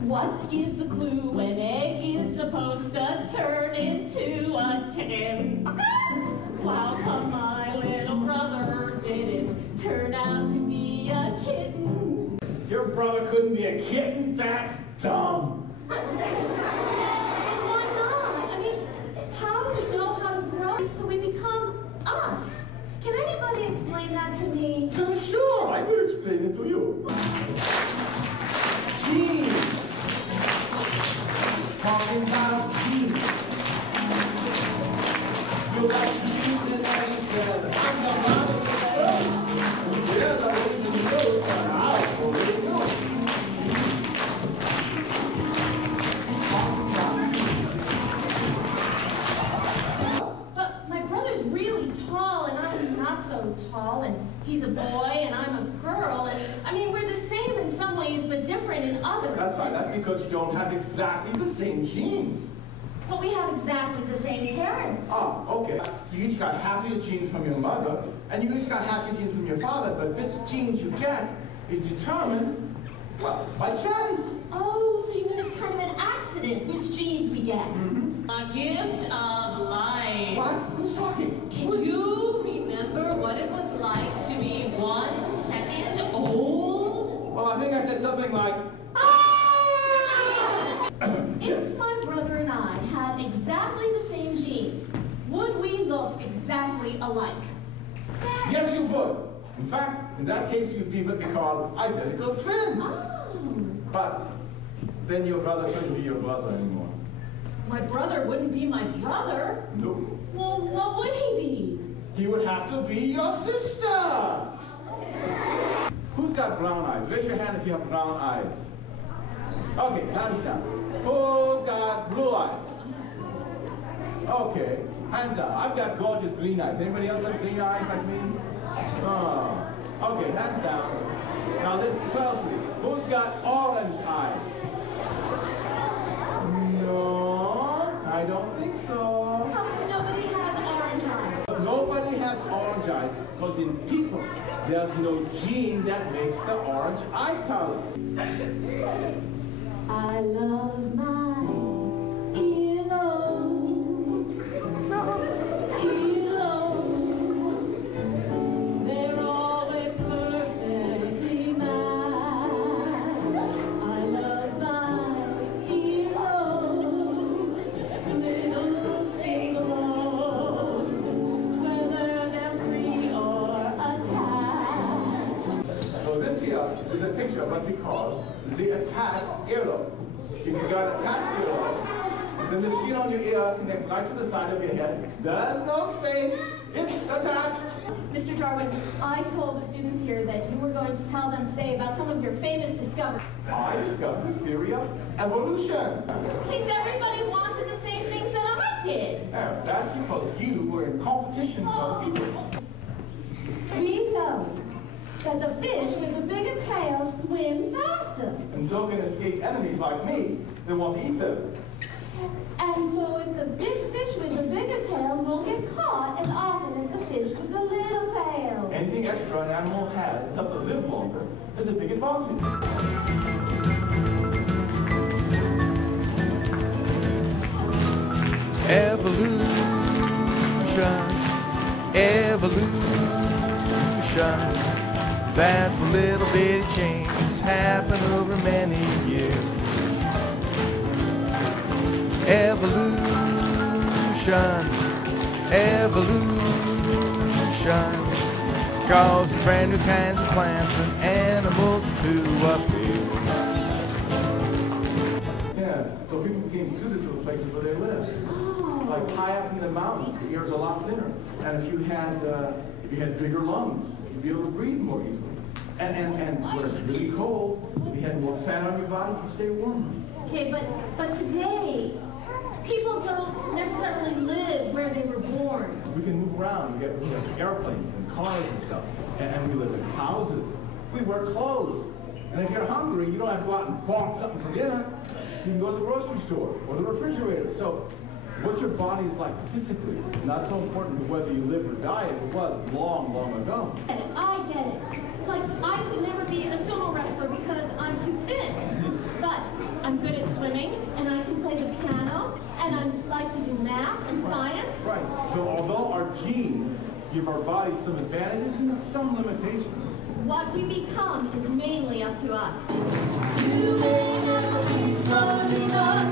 What is the clue when egg is supposed to turn into a chicken? How come my little brother didn't turn out to be a kitten? Your brother couldn't be a kitten? That's dumb. Why not? I mean, how do we know how to grow so we become us? Can anybody explain that to me? Sure, I could explain it to you. Genes. Talking about genes. You got genes in every cell. I'm the mother of the cell. Yes, I don't even know, but I already know. But my brother's really tall, and I'm not so tall, and he's a boy, and I'm a girl, and I mean, we're the same in some ways, but different in others. That's right, that's because you don't have exactly the same genes. But we have exactly the same parents. Ah, okay. You each got half of your genes from your mother, and you each got half your genes from your father, but which genes you get is determined, well, by chance. Oh, so you mean it's kind of an accident which genes we get? Mm-hmm. A gift of life. What? Who's talking? Can you remember what it was like to be 1 second old? Well, I think I said something like, If my brother and I had exactly the same genes, would we look exactly alike? yes, you would. In fact, in that case, you'd be what we call identical twins. Oh. But then your brother couldn't be your brother anymore. My brother wouldn't be my brother. Nope. Well, what would he be? He would have to be your sister. Who's got brown eyes? Raise your hand if you have brown eyes. Okay, hands down. Who's got blue eyes? Okay, hands down. I've got gorgeous green eyes. Anybody else have green eyes like me? Oh. Okay, hands down. Now listen closely. Who's got orange eyes? No, I don't think so. How come nobody has orange eyes? Nobody has orange eyes because in people, there's no gene that makes the orange eye color. I love my earlobes. They're always perfectly matched. I love my earlobes. Little skin globes, whether they're free or attached. So this here is a picture of what we call the attached earlobe. If you got attached earlobe, then the skin on your ear connects right to the side of your head. There's no space. It's attached. Mr. Darwin, I told the students here that you were going to tell them today about some of your famous discoveries. I discovered the theory of evolution. Seems everybody wanted the same things that I did. Now, that's because you were in competition with other people. We know that the fish with the bigger tails swim faster. And so can escape enemies like me that want to eat them. And so if the big fish with the bigger tails won't get caught as often as the fish with the little tails. Anything extra an animal has that helps it live longer is a big advantage. Evolution, evolution. That's where little bitty changes happen over many years. Evolution, evolution causes brand new kinds of plants and animals to appear. Yeah, so people became suited to the places where they live. Like high up in the mountains, the air's a lot thinner. And if you had bigger lungs, you'd be able to breathe more easily. And when it's really cold, if you had more fat on your body, you'd stay warmer. Okay, but today, people don't necessarily live where they were born. We can move around. We have airplanes and cars and stuff. And we live in houses. We wear clothes. And if you're hungry, you don't have to go out and bought something for dinner. You can go to the grocery store or the refrigerator. So what your body is like physically is not so important to whether you live or die as it was long, long ago. I get it. Like, I could never be a sumo wrestler because I'm too thin. But I'm our bodies some advantages and some limitations. What we become is mainly up to us. You may not be floating on